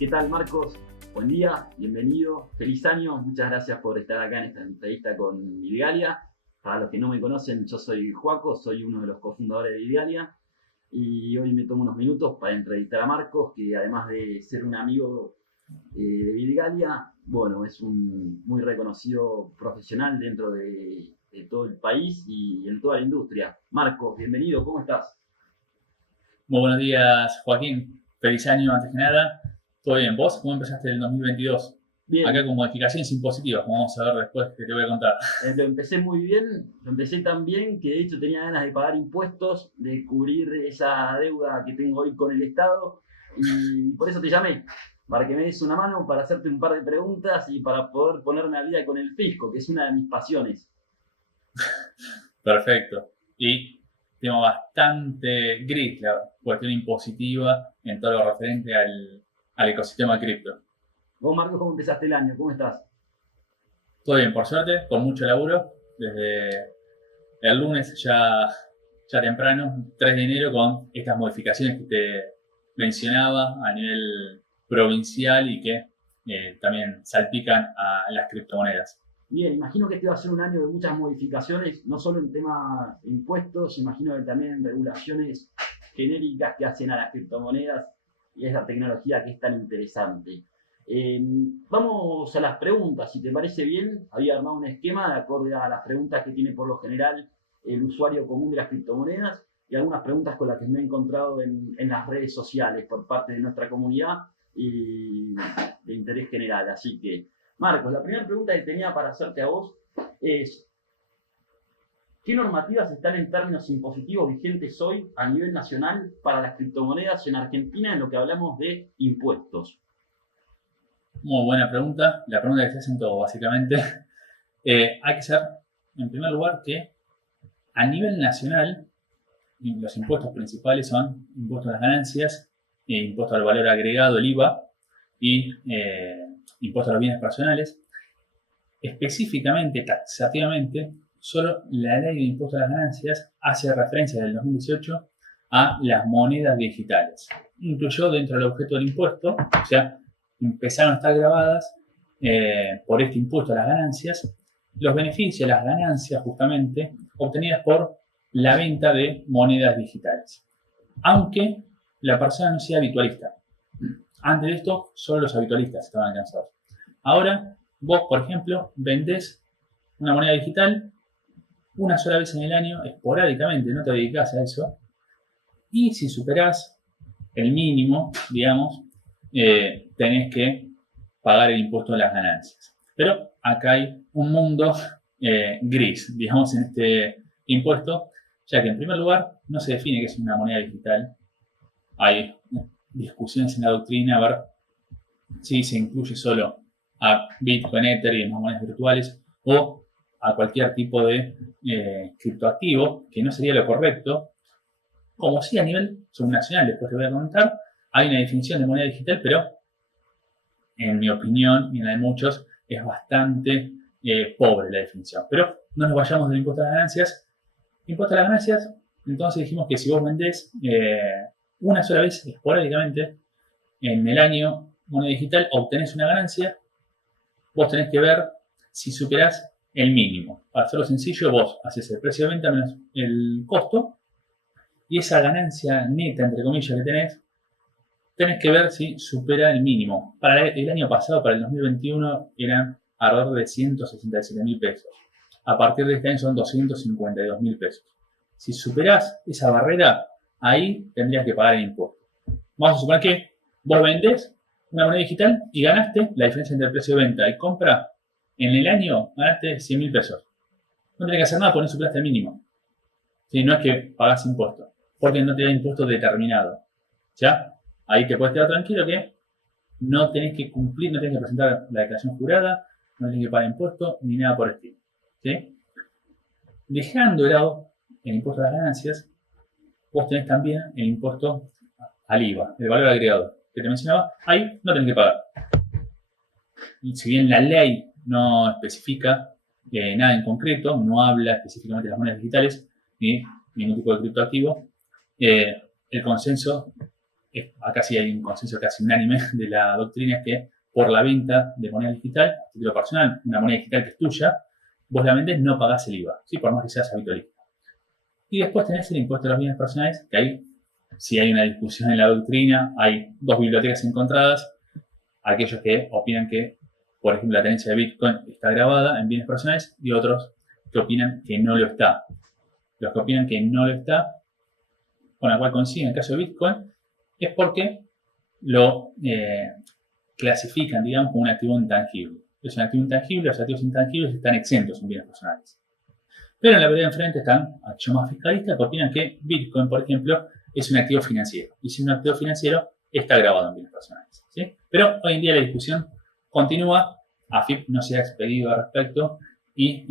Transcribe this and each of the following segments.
¿Qué tal, Marcos? Buen día, bienvenido, feliz año, muchas gracias por estar acá en esta entrevista con Videgalia. Para los que no me conocen, yo soy Joaco, soy uno de los cofundadores de Videgalia y hoy me tomo unos minutos para entrevistar a Marcos, que además de ser un amigo de Videgalia, bueno, es un muy reconocido profesional dentro de todo el país y en toda la industria. Marcos, bienvenido, ¿cómo estás? Muy buenos días, Joaquín. Feliz año antes que nada. ¿Todo bien? ¿Vos cómo empezaste el 2022? Acá Bien, con modificaciones impositivas, como vamos a ver después que te voy a contar. lo empecé muy bien, lo empecé tan bien que de hecho tenía ganas de pagar impuestos, de cubrir esa deuda que tengo hoy con el Estado y por eso te llamé, para que me des una mano, para hacerte un par de preguntas y para poder ponerme al día con el fisco, que es una de mis pasiones. Perfecto. Y tengo bastante gris la cuestión impositiva en todo lo referente al ecosistema cripto. Vos, Marcos, ¿cómo empezaste el año? ¿Cómo estás? Todo bien, por suerte, con mucho laburo. Desde el lunes ya temprano, 3 de enero, con estas modificaciones que te mencionaba a nivel provincial y que también salpican a las criptomonedas. Bien, imagino que este va a ser un año de muchas modificaciones, no solo en tema de impuestos, imagino que también en regulaciones genéricas que hacen a las criptomonedas y es la tecnología que es tan interesante. Eh, Vamos a las preguntas, si te parece bien, había armado un esquema de acorde a las preguntas que tiene por lo general el usuario común de las criptomonedas y algunas preguntas con las que me he encontrado en las redes sociales por parte de nuestra comunidad y de interés general. Así que Marcos, la primera pregunta que tenía para hacerte a vos es, ¿qué normativas están en términos impositivos vigentes hoy a nivel nacional para las criptomonedas en Argentina en lo que hablamos de impuestos? Muy buena pregunta. La pregunta que se hacen todos, básicamente. Hay que saber, en primer lugar, que a nivel nacional, los impuestos principales son impuestos a las ganancias, impuesto al valor agregado, el IVA, y impuesto a los bienes personales. Específicamente, taxativamente, solo la ley de impuesto a las ganancias hace referencia del 2018 a las monedas digitales. Incluyó dentro del objeto del impuesto, o sea, empezaron a estar grabadas por este impuesto a las ganancias, los beneficios, las ganancias justamente obtenidas por la venta de monedas digitales. Aunque la persona no sea habitualista. Antes de esto, solo los habitualistas estaban alcanzados. Ahora, vos, por ejemplo, vendés una moneda digital una sola vez en el año, esporádicamente, no te dedicas a eso, y si superás el mínimo, digamos, tenés que pagar el impuesto a las ganancias. Pero acá hay un mundo gris, digamos, en este impuesto, ya que en primer lugar no se define qué es una moneda digital. Hay discusiones en la doctrina a ver si se incluye solo a Bitcoin, Ether y demás monedas virtuales o a cualquier tipo de criptoactivo, que no sería lo correcto, como si a nivel subnacional, después te voy a contar, hay una definición de moneda digital, pero en mi opinión y en la de muchos es bastante pobre la definición. Pero no nos vayamos del impuesto a las ganancias. Impuesto a las ganancias, entonces dijimos que si vos vendés una sola vez esporádicamente en el año moneda digital, obtenés una ganancia, vos tenés que ver si superás el mínimo. Para hacerlo sencillo, vos haces el precio de venta menos el costo y esa ganancia neta, entre comillas, que tenés que ver si supera el mínimo. Para el año pasado, para el 2021, eran alrededor de 167.000 pesos. A partir de este año son 252.000 pesos. Si superás esa barrera, ahí tendrías que pagar el impuesto. Vamos a suponer que vos vendés una moneda digital y ganaste la diferencia entre el precio de venta y compra. En el año ganaste 100.000 pesos. No tenés que hacer nada porque no superaste el mínimo. ¿Sí? No es que pagás impuestos, porque no te da impuesto determinado. ¿Ya? Ahí te puedes quedar tranquilo que no tenés que cumplir, no tenés que presentar la declaración jurada, no tenés que pagar impuestos ni nada por el estilo. ¿Sí? Dejando de lado el impuesto a las ganancias, vos tenés también el impuesto al IVA, el valor agregado que te mencionaba, ahí no tenés que pagar. Y si bien la ley no especifica nada en concreto, no habla específicamente de las monedas digitales ni ningún tipo de criptoactivo, el consenso acá sí hay un consenso casi unánime de la doctrina, es que por la venta de moneda digital, a título personal, una moneda digital que es tuya, vos la vendés, no pagás el IVA, ¿sí? Por más que seas habitualista. Y después tenés el impuesto a los bienes personales, que ahí sí hay una discusión en la doctrina, hay dos bibliotecas encontradas, aquellos que opinan que, por ejemplo, la tenencia de Bitcoin está grabada en bienes personales y otros que opinan que no lo está. Los que opinan que no lo está, con la cual coincide en el caso de Bitcoin, es porque lo clasifican, digamos, como un activo intangible. Es un activo intangible, los activos intangibles están exentos en bienes personales. Pero en la vereda de enfrente están aquellos más fiscalistas que opinan que Bitcoin, por ejemplo, es un activo financiero. Y si es un activo financiero, está grabado en bienes personales, ¿sí? Pero hoy en día la discusión continúa. AFIP no se ha expedido al respecto y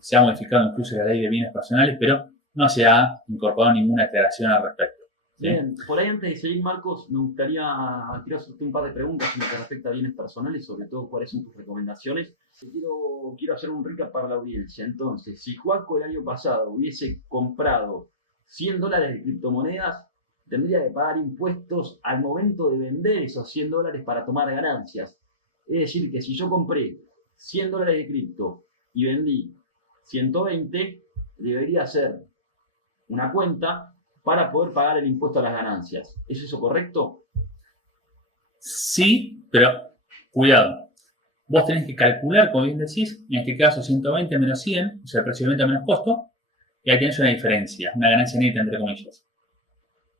se ha modificado incluso la ley de bienes personales, pero no se ha incorporado ninguna aclaración al respecto. ¿Sí? Bien, por ahí antes de seguir, Marcos, me gustaría, quiero hacerte un par de preguntas en lo que respecta a bienes personales, sobre todo cuáles son tus recomendaciones. Quiero hacer un recap para la audiencia. Entonces, si Joaco el año pasado hubiese comprado $100 de criptomonedas, tendría que pagar impuestos al momento de vender esos $100 para tomar ganancias. Es decir, que si yo compré $100 de cripto y vendí 120, debería hacer una cuenta para poder pagar el impuesto a las ganancias. ¿Es eso correcto? Sí, pero cuidado. Vos tenés que calcular, como bien decís, en este caso 120 menos 100, o sea, el precio de venta menos costo, y ahí tenés una diferencia, una ganancia neta, entre comillas.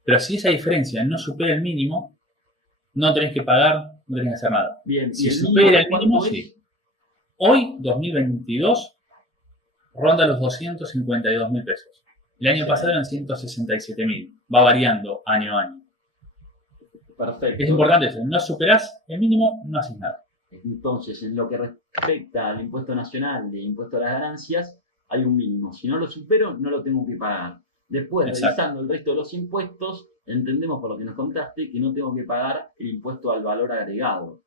Pero si esa diferencia no supera el mínimo, no tenés que pagar, no tenés que hacer nada. Bien. Si supera el mínimo, sí. Hoy, 2022, ronda los 252.000 pesos. El año pasado eran 167.000. Va variando año a año. Perfecto. Es importante eso. No superás el mínimo, no haces nada. Entonces, en lo que respecta al impuesto nacional de impuesto a las ganancias, hay un mínimo. Si no lo supero, no lo tengo que pagar. Después, revisando el resto de los impuestos, entendemos por lo que nos contaste que no tengo que pagar el impuesto al valor agregado.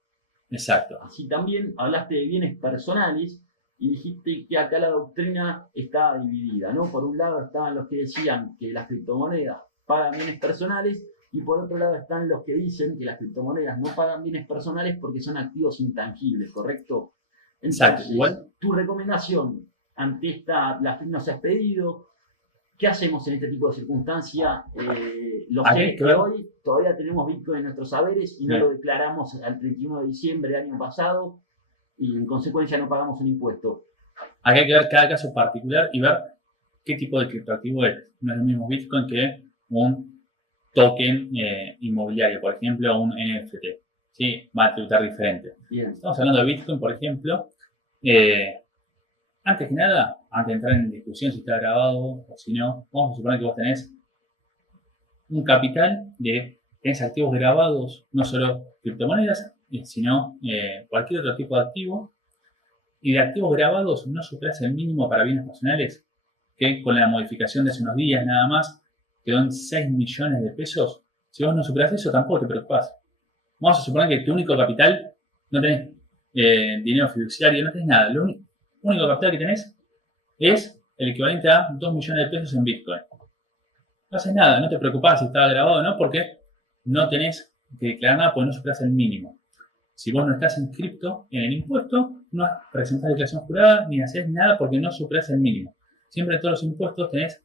Exacto. Así también hablaste de bienes personales y dijiste que acá la doctrina estaba dividida, ¿no? Por un lado estaban los que decían que las criptomonedas pagan bienes personales y por otro lado están los que dicen que las criptomonedas no pagan bienes personales porque son activos intangibles, ¿correcto? Entonces, exacto. Igual, tu recomendación ante esta, la FIP nos ha pedido, ¿qué hacemos en este tipo de circunstancias? Lo sé que hoy todavía tenemos Bitcoin en nuestros saberes y no lo declaramos al 31 de diciembre del año pasado y en consecuencia no pagamos un impuesto. Hay que ver cada caso particular y ver qué tipo de criptoactivo es. No es lo mismo Bitcoin que un token inmobiliario, por ejemplo, o un NFT. ¿Sí? Va a tributar diferente. Bien. Estamos hablando de Bitcoin, por ejemplo. Antes que nada, antes de entrar en discusión si está grabado o si no, vamos a suponer que vos tenés un capital tenés activos grabados, no solo criptomonedas, sino cualquier otro tipo de activo. Y de activos grabados no superás el mínimo para bienes personales, que con la modificación de hace unos días nada más, quedó en 6 millones de pesos. Si vos no superás eso, tampoco te preocupás. Vamos a suponer que tu único capital, no tenés dinero fiduciario, no tenés nada. Lo único capital que tenés es el equivalente a 2 millones de pesos en Bitcoin. No haces nada, no te preocupás si estaba grabado o no, porque no tenés que declarar nada porque no superás el mínimo. Si vos no estás inscripto en el impuesto, no presentás declaración jurada ni haces nada porque no superás el mínimo. Siempre en todos los impuestos tenés,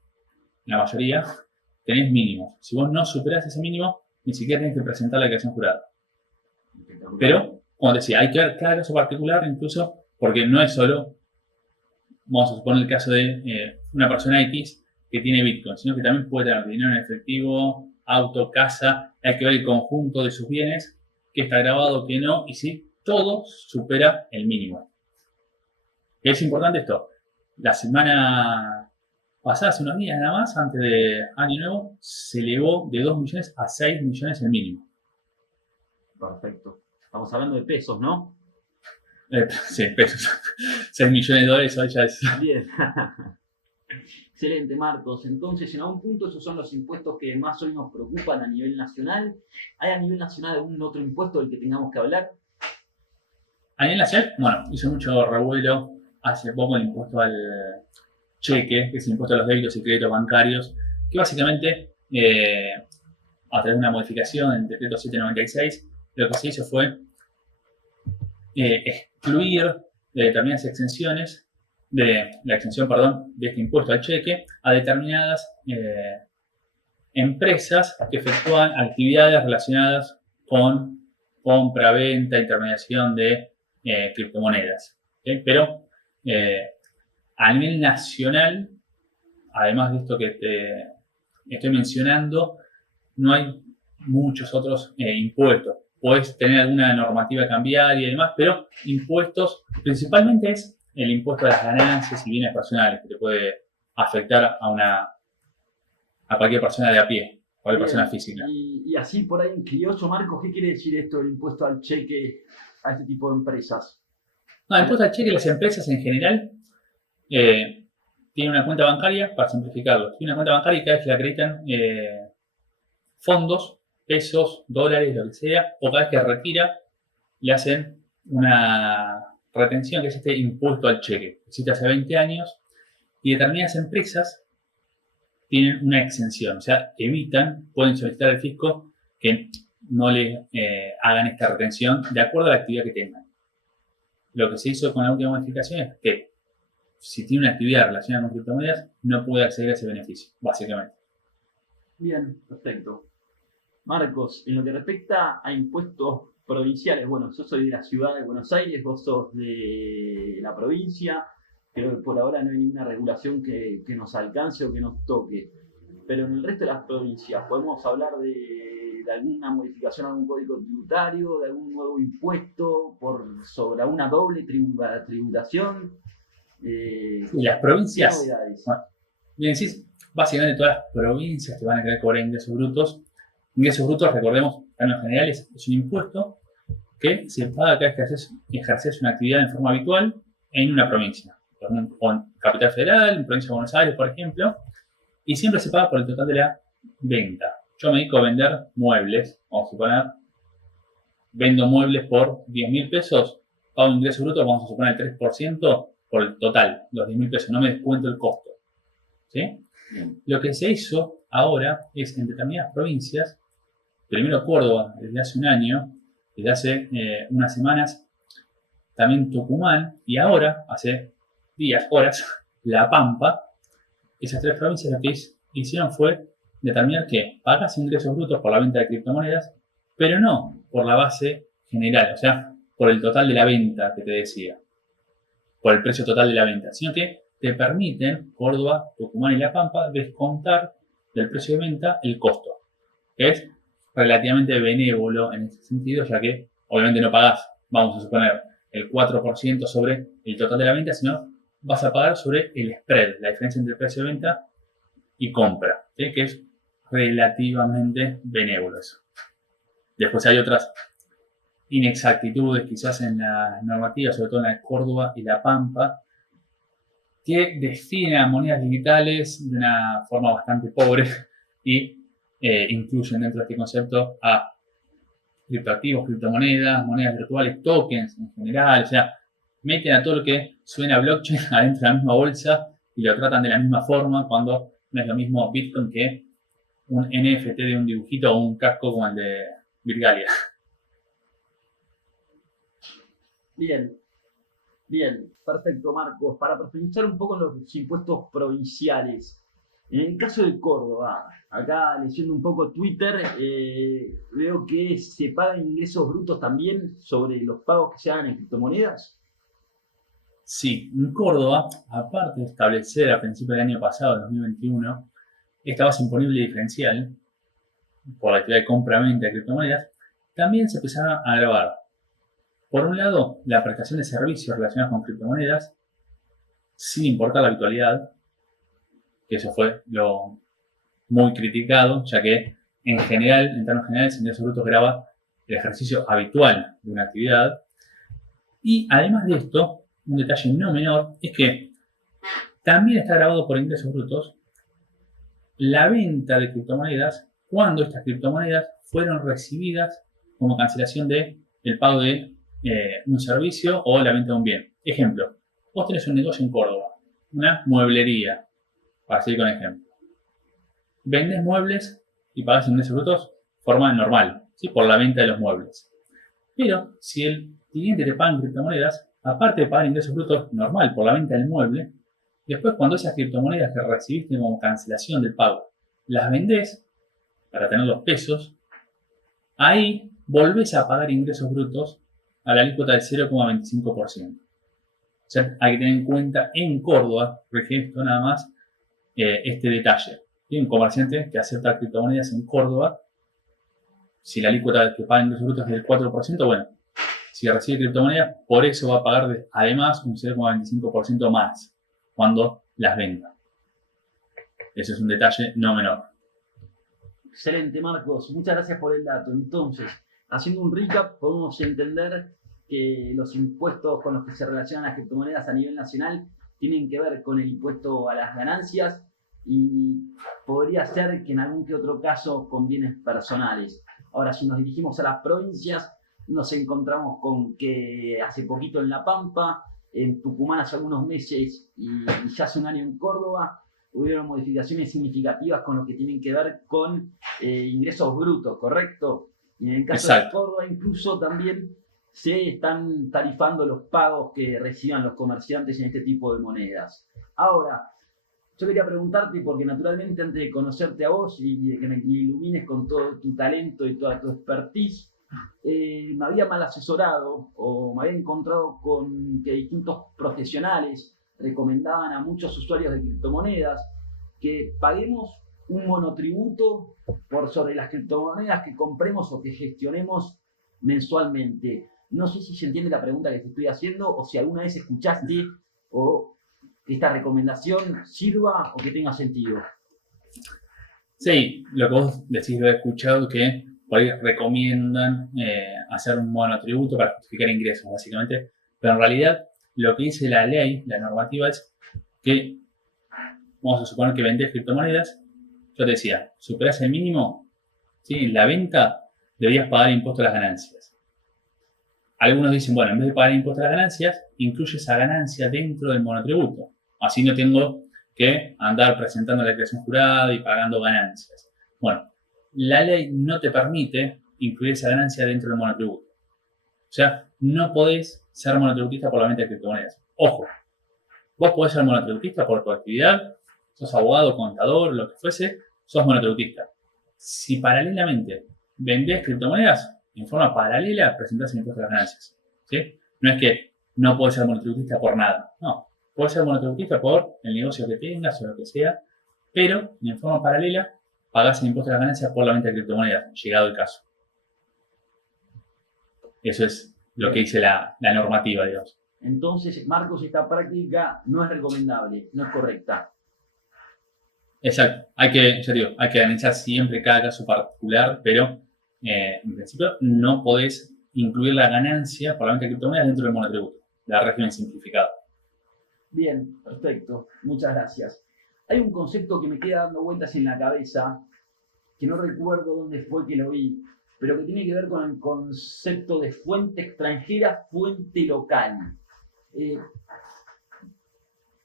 la mayoría, tenés mínimos. Si vos no superás ese mínimo, ni siquiera tenés que presentar la declaración jurada. Pero, como decía, hay que ver cada caso particular, incluso porque no es solo, vamos a suponer el caso de una persona X que tiene Bitcoin, sino que también puede tener dinero en efectivo, auto, casa. Hay que ver el conjunto de sus bienes, qué está grabado, qué no, y si todo supera el mínimo. Es importante esto. La semana pasada, hace unos días nada más, antes de Año Nuevo, se elevó de 2 millones a 6 millones el mínimo. Perfecto. Estamos hablando de pesos, ¿no? Sí, pesos. 6 millones de dólares hoy ya es. Bien. Excelente, Marcos. Entonces, en algún punto esos son los impuestos que más hoy nos preocupan a nivel nacional. ¿Hay a nivel nacional algún otro impuesto del que tengamos que hablar? A nivel nacional, bueno, hizo mucho revuelo hace poco el impuesto al cheque, que es el impuesto a los débitos y créditos bancarios, que básicamente a través de una modificación del decreto 796, lo que se hizo fue excluir de determinadas exenciones, de la exención, perdón, de este impuesto al cheque a determinadas empresas que efectúan actividades relacionadas con compra, venta, intermediación de criptomonedas. ¿Okay? Pero a nivel nacional, además de esto que te estoy mencionando, no hay muchos otros impuestos. Puedes tener alguna normativa cambiaria y demás, pero impuestos, principalmente es el impuesto a las ganancias y bienes personales, que te puede afectar a cualquier persona de a pie, cualquier persona física. Y así por ahí en criollo, Marcos, ¿qué quiere decir esto del impuesto al cheque a este tipo de empresas? No, el impuesto al cheque, las empresas en general tienen una cuenta bancaria, para simplificarlo, tienen una cuenta bancaria y cada vez que le acreditan fondos, pesos, dólares, lo que sea, o cada vez que retira, le hacen una retención, que es este impuesto al cheque. Existe hace 20 años y determinadas empresas tienen una exención, o sea, pueden solicitar al fisco que no le hagan esta retención de acuerdo a la actividad que tengan. Lo que se hizo con la última modificación es que si tiene una actividad relacionada con criptomonedas, no puede acceder a ese beneficio, básicamente. Bien, perfecto. Marcos, en lo que respecta a impuestos provinciales, bueno, yo soy de la ciudad de Buenos Aires, vos sos de la provincia, creo que por ahora no hay ninguna regulación que nos alcance o que nos toque, pero en el resto de las provincias, ¿podemos hablar de alguna modificación a algún código tributario, de algún nuevo impuesto sobre alguna doble tributación? Y las provincias, bien decís, básicamente todas las provincias que van a querer cobrar ingresos brutos. Ingresos brutos, recordemos, en términos generales, es un impuesto que se paga cada vez que ejerces una actividad en forma habitual en una provincia. Con Capital Federal, en Provincia de Buenos Aires, por ejemplo, y siempre se paga por el total de la venta. Yo me dedico a vender muebles, vamos a suponer, vendo muebles por 10.000 pesos, pago ingresos brutos, vamos a suponer el 3% por el total, los 10.000 pesos, no me descuento el costo. ¿Sí? Lo que se hizo ahora es en determinadas provincias, primero Córdoba desde hace un año, desde hace unas semanas, también Tucumán, y ahora, hace días, horas, La Pampa. Esas tres provincias lo que hicieron fue determinar que pagas ingresos brutos por la venta de criptomonedas, pero no por la base general, o sea, por el total de la venta que te decía, por el precio total de la venta, sino que te permiten, Córdoba, Tucumán y La Pampa, descontar del precio de venta el costo, que es relativamente benévolo en ese sentido, ya que obviamente no pagás, vamos a suponer, el 4% sobre el total de la venta, sino vas a pagar sobre el spread, la diferencia entre el precio de venta y compra, ¿sí? Que es relativamente benévolo eso. Después hay otras inexactitudes quizás en la normativa, sobre todo en la de Córdoba y La Pampa, que definen a monedas digitales de una forma bastante pobre y incluyen dentro de este concepto a criptoactivos, criptomonedas, monedas virtuales, tokens en general, o sea, meten a todo lo que suena a blockchain adentro de la misma bolsa y lo tratan de la misma forma cuando no es lo mismo Bitcoin que un NFT de un dibujito o un casco como el de Virgalia. Bien, perfecto, Marcos. Para profundizar un poco en los impuestos provinciales, en el caso de Córdoba, acá leyendo un poco Twitter, veo que se pagan ingresos brutos también sobre los pagos que se hagan en criptomonedas. Sí, en Córdoba, aparte de establecer a principios del año pasado, 2021, esta base imponible diferencial por la actividad de compra-venta de criptomonedas, también se empezaron a grabar. Por un lado, la prestación de servicios relacionados con criptomonedas, sin importar la habitualidad, que eso fue lo muy criticado, ya que en general, en términos generales, el ingreso bruto graba el ejercicio habitual de una actividad. Y además de esto, un detalle no menor es que también está grabado por ingresos brutos la venta de criptomonedas cuando estas criptomonedas fueron recibidas como cancelación del pago de un servicio o la venta de un bien. Ejemplo, vos tenés un negocio en Córdoba, una mueblería, para seguir con el ejemplo. Vendés muebles y pagás ingresos brutos forma normal, ¿sí? Por la venta de los muebles. Pero si el cliente te paga en criptomonedas, aparte de pagar ingresos brutos normal por la venta del mueble, después cuando esas criptomonedas que recibiste como cancelación del pago, las vendés para tener los pesos, ahí volvés a pagar ingresos brutos a la alícuota del 0,25%. O sea, hay que tener en cuenta en Córdoba, corrige esto nada más, este detalle. ¿Sí? Un comerciante que acepta criptomonedas en Córdoba, si la alícuota que paga ingresos brutos es del 4%, bueno, si recibe criptomonedas, por eso va a pagar además un 0,25% más cuando las venda. Ese es un detalle no menor. Excelente, Marcos. Muchas gracias por el dato. Entonces, haciendo un recap, podemos entender que los impuestos con los que se relacionan las criptomonedas a nivel nacional tienen que ver con el impuesto a las ganancias y podría ser que en algún que otro caso con bienes personales. Ahora, si nos dirigimos a las provincias, nos encontramos con que hace poquito en La Pampa, en Tucumán hace algunos meses y ya hace un año en Córdoba, hubieron modificaciones significativas con lo que tienen que ver con ingresos brutos, ¿correcto? Y en el caso de Córdoba incluso también se están tarifando los pagos que reciban los comerciantes en este tipo de monedas. Ahora, yo quería preguntarte, porque naturalmente antes de conocerte a vos y de que me ilumines con todo tu talento y toda tu expertise, me había mal asesorado o me había encontrado con que distintos profesionales recomendaban a muchos usuarios de criptomonedas que paguemos un monotributo por sobre las criptomonedas que compremos o que gestionemos mensualmente. No sé si se entiende la pregunta que te estoy haciendo o si alguna vez escuchaste o que esta recomendación sirva o que tenga sentido. Sí, lo que vos decís lo he escuchado, que por ahí recomiendan hacer un monotributo para justificar ingresos, básicamente, pero en realidad lo que dice la ley, la normativa, es que vamos a suponer que vendés criptomonedas. Yo te decía, superás el mínimo, ¿sí? En la venta deberías pagar impuesto a las ganancias. Algunos dicen, bueno, en vez de pagar impuesto a las ganancias, incluye esa ganancia dentro del monotributo. Así no tengo que andar presentando la declaración jurada y pagando ganancias. Bueno, la ley no te permite incluir esa ganancia dentro del monotributo. O sea, no podés ser monotributista por la venta de criptomonedas. Ojo, vos podés ser monotributista por tu actividad, sos abogado, contador, lo que fuese, sos monotributista. Si paralelamente vendés criptomonedas, en forma paralela presentás el impuesto a las ganancias. ¿Sí? No es que no podés ser monotributista por nada. No, podés ser monotributista por el negocio que tengas o lo que sea, pero en forma paralela pagás el impuesto a las ganancias por la venta de criptomonedas, llegado el caso. Eso es lo que dice la normativa, digamos. Entonces, Marcos, esta práctica no es recomendable, no es correcta. Exacto. Hay que analizar siempre cada caso particular, pero en principio no podés incluir la ganancia por la venta de criptomonedas dentro del monotributo, del régimen simplificado. Bien, perfecto. Muchas gracias. Hay un concepto que me queda dando vueltas en la cabeza, que no recuerdo dónde fue que lo vi, pero que tiene que ver con el concepto de fuente extranjera, fuente local. ¿Qué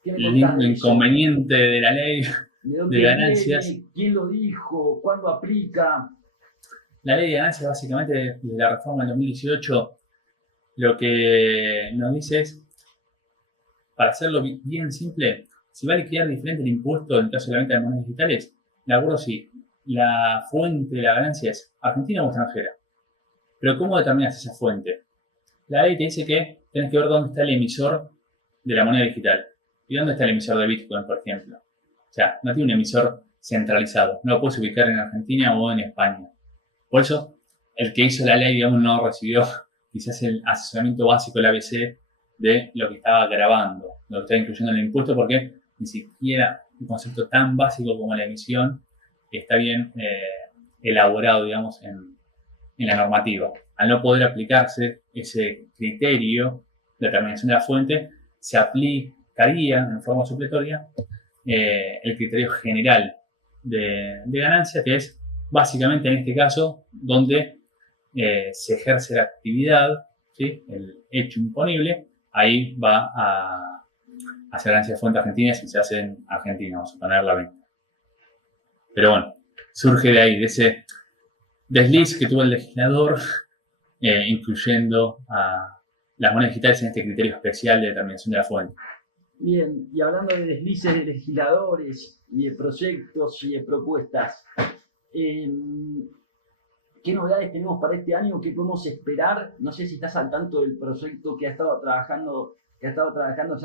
me contás de eso? El inconveniente de la ley de ganancias. Viene? ¿Quién lo dijo? ¿Cuándo aplica? La ley de ganancias, básicamente, de la reforma del 2018, lo que nos dice es, para hacerlo bien simple, si va a liquidar diferente el impuesto en el caso de la venta de monedas digitales, de acuerdo si la fuente de la ganancia es argentina o extranjera. Pero ¿cómo determinas esa fuente? La ley te dice que tenés que ver dónde está el emisor de la moneda digital. ¿Y dónde está el emisor de Bitcoin, por ejemplo? O sea, no tiene un emisor centralizado. No lo puedes ubicar en Argentina o en España. Por eso, el que hizo la ley, digamos, no recibió quizás el asesoramiento básico del ABC de lo que estaba grabando, lo que estaba incluyendo en el impuesto, porque ni siquiera un concepto tan básico como la emisión está bien elaborado, digamos, en la normativa. Al no poder aplicarse ese criterio de determinación de la fuente, se aplicaría en forma supletoria el criterio general de ganancia, que es básicamente en este caso donde se ejerce la actividad, ¿sí? El hecho imponible, ahí va a hacer ganancia de fuente argentina si se hace en Argentina, vamos a poner la venta. Pero bueno, surge de ahí, de ese desliz que tuvo el legislador, incluyendo a las monedas digitales en este criterio especial de determinación de la fuente. Bien, y hablando de deslices de legisladores y de proyectos y de propuestas, ¿qué novedades tenemos para este año? ¿Qué podemos esperar? No sé si estás al tanto del proyecto que ha estado trabajando ya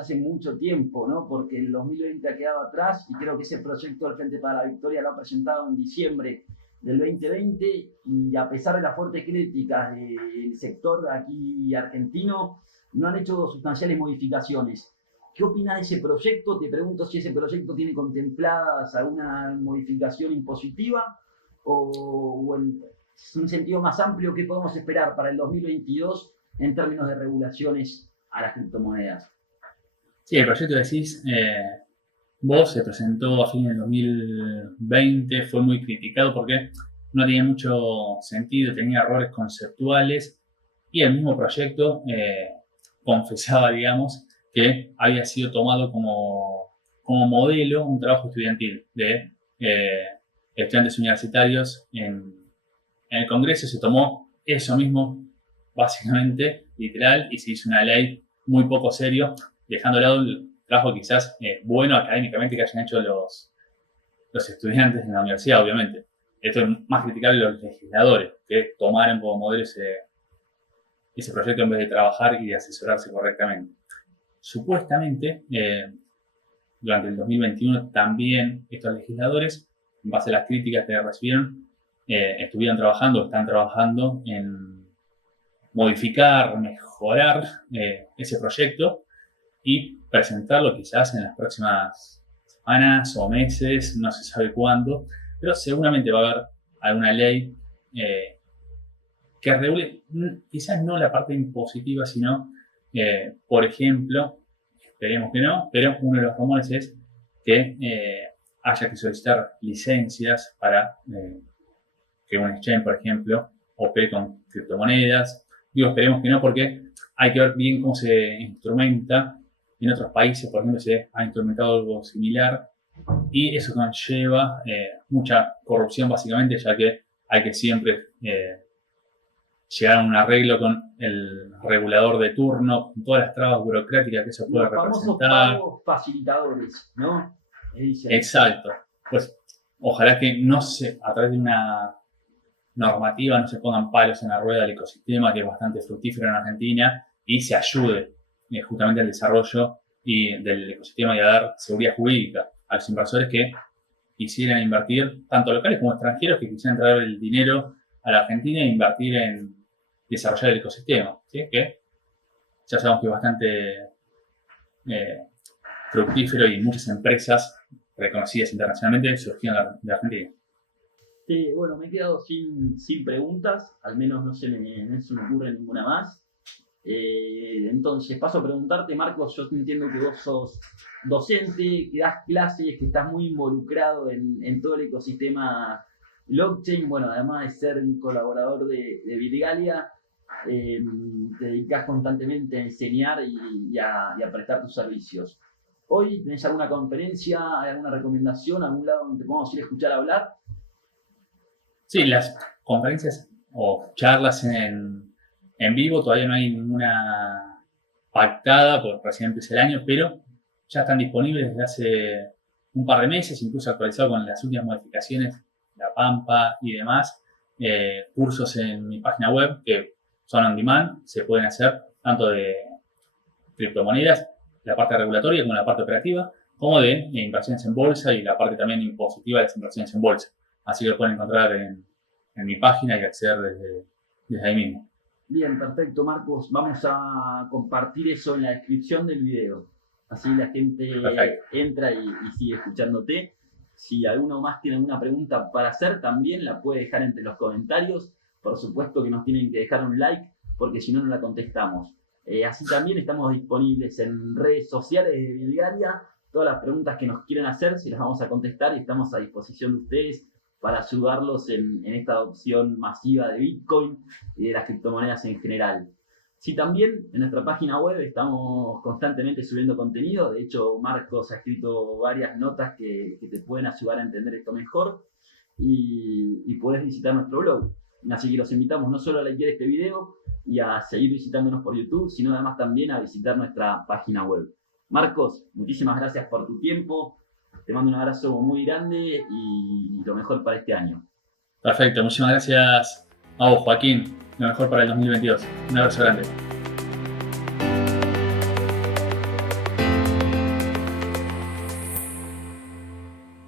hace mucho tiempo, ¿no? Porque el 2020 ha quedado atrás y creo que ese proyecto del Frente para la Victoria lo ha presentado en diciembre del 2020 y a pesar de las fuertes críticas del sector aquí argentino, no han hecho sustanciales modificaciones. ¿Qué opinas de ese proyecto? Te pregunto si ese proyecto tiene contempladas alguna modificación impositiva o en un sentido más amplio, ¿qué podemos esperar para el 2022 en términos de regulaciones a las criptomonedas? Sí, el proyecto decís, vos se presentó a fines del 2020, fue muy criticado porque no tenía mucho sentido, tenía errores conceptuales y el mismo proyecto confesaba, digamos, que había sido tomado como modelo un trabajo estudiantil de estudiantes universitarios en el Congreso. Se tomó eso mismo, básicamente, literal, y se hizo una ley muy poco serio, dejando de lado el trabajo quizás bueno académicamente que hayan hecho los estudiantes en la universidad, obviamente. Esto es más criticable los legisladores, que tomaron como modelo ese proyecto en vez de trabajar y de asesorarse correctamente. Supuestamente, durante el 2021 también estos legisladores, en base a las críticas que recibieron, están trabajando en modificar, mejorar ese proyecto y presentarlo quizás en las próximas semanas o meses, no se sabe cuándo, pero seguramente va a haber alguna ley que regule, quizás no la parte impositiva, sino, por ejemplo, esperemos que no, pero uno de los rumores es que haya que solicitar licencias para que un exchange, por ejemplo, opere con criptomonedas. Digo, esperemos que no, porque hay que ver bien cómo se instrumenta. En otros países, por ejemplo, se ha instrumentado algo similar y eso conlleva mucha corrupción, básicamente, ya que hay que siempre llegar a un arreglo con el regulador de turno, con todas las trabas burocráticas que eso puede representar. Los pagos facilitadores, ¿no? Exacto. Pues ojalá que no se, a través de una normativa, no se pongan palos en la rueda del ecosistema, que es bastante fructífero en Argentina, y se ayude justamente al desarrollo del ecosistema y a dar seguridad jurídica a los inversores que quisieran invertir, tanto locales como extranjeros, que quisieran traer el dinero a la Argentina e invertir en desarrollar el ecosistema, ¿sí? Que ya sabemos que es bastante fructífero y muchas empresas reconocidas internacionalmente surgieron de Argentina. Bueno, me he quedado sin preguntas, al menos no se me ocurre ninguna más. Entonces, paso a preguntarte, Marcos, yo entiendo que vos sos docente, que das clases, que estás muy involucrado en todo el ecosistema blockchain. Bueno, además de ser un colaborador de Bitgalia, te dedicas constantemente a enseñar y a prestar tus servicios. ¿Hoy tenés alguna conferencia, alguna recomendación, algún lado donde te podamos ir a escuchar hablar? Sí, las conferencias o charlas en vivo todavía no hay ninguna pactada, porque recién empieza el año, pero ya están disponibles desde hace un par de meses, incluso actualizado con las últimas modificaciones, la Pampa y demás. Cursos en mi página web que son on demand, se pueden hacer tanto de criptomonedas, la parte regulatoria como la parte operativa, como de inversiones en bolsa y la parte también impositiva de las inversiones en bolsa. Así que lo pueden encontrar en mi página y acceder desde ahí mismo. Bien, perfecto, Marcos. Vamos a compartir eso en la descripción del video. Así la gente entra y sigue escuchándote. Si alguno más tiene alguna pregunta para hacer, también la puede dejar entre los comentarios. Por supuesto que nos tienen que dejar un like, porque si no, no la contestamos. Así también estamos disponibles en redes sociales de Bitgalia. Todas las preguntas que nos quieran hacer, se las vamos a contestar y estamos a disposición de ustedes para ayudarlos en esta adopción masiva de Bitcoin y de las criptomonedas en general. Sí, también en nuestra página web estamos constantemente subiendo contenido. De hecho, Marcos ha escrito varias notas que te pueden ayudar a entender esto mejor y puedes visitar nuestro blog. Así que los invitamos no solo a like este video y a seguir visitándonos por YouTube, sino además también a visitar nuestra página web. Marcos, muchísimas gracias por tu tiempo. Te mando un abrazo muy grande y lo mejor para este año. Perfecto, muchísimas gracias a vos, Joaquín. Lo mejor para el 2022. Un abrazo grande.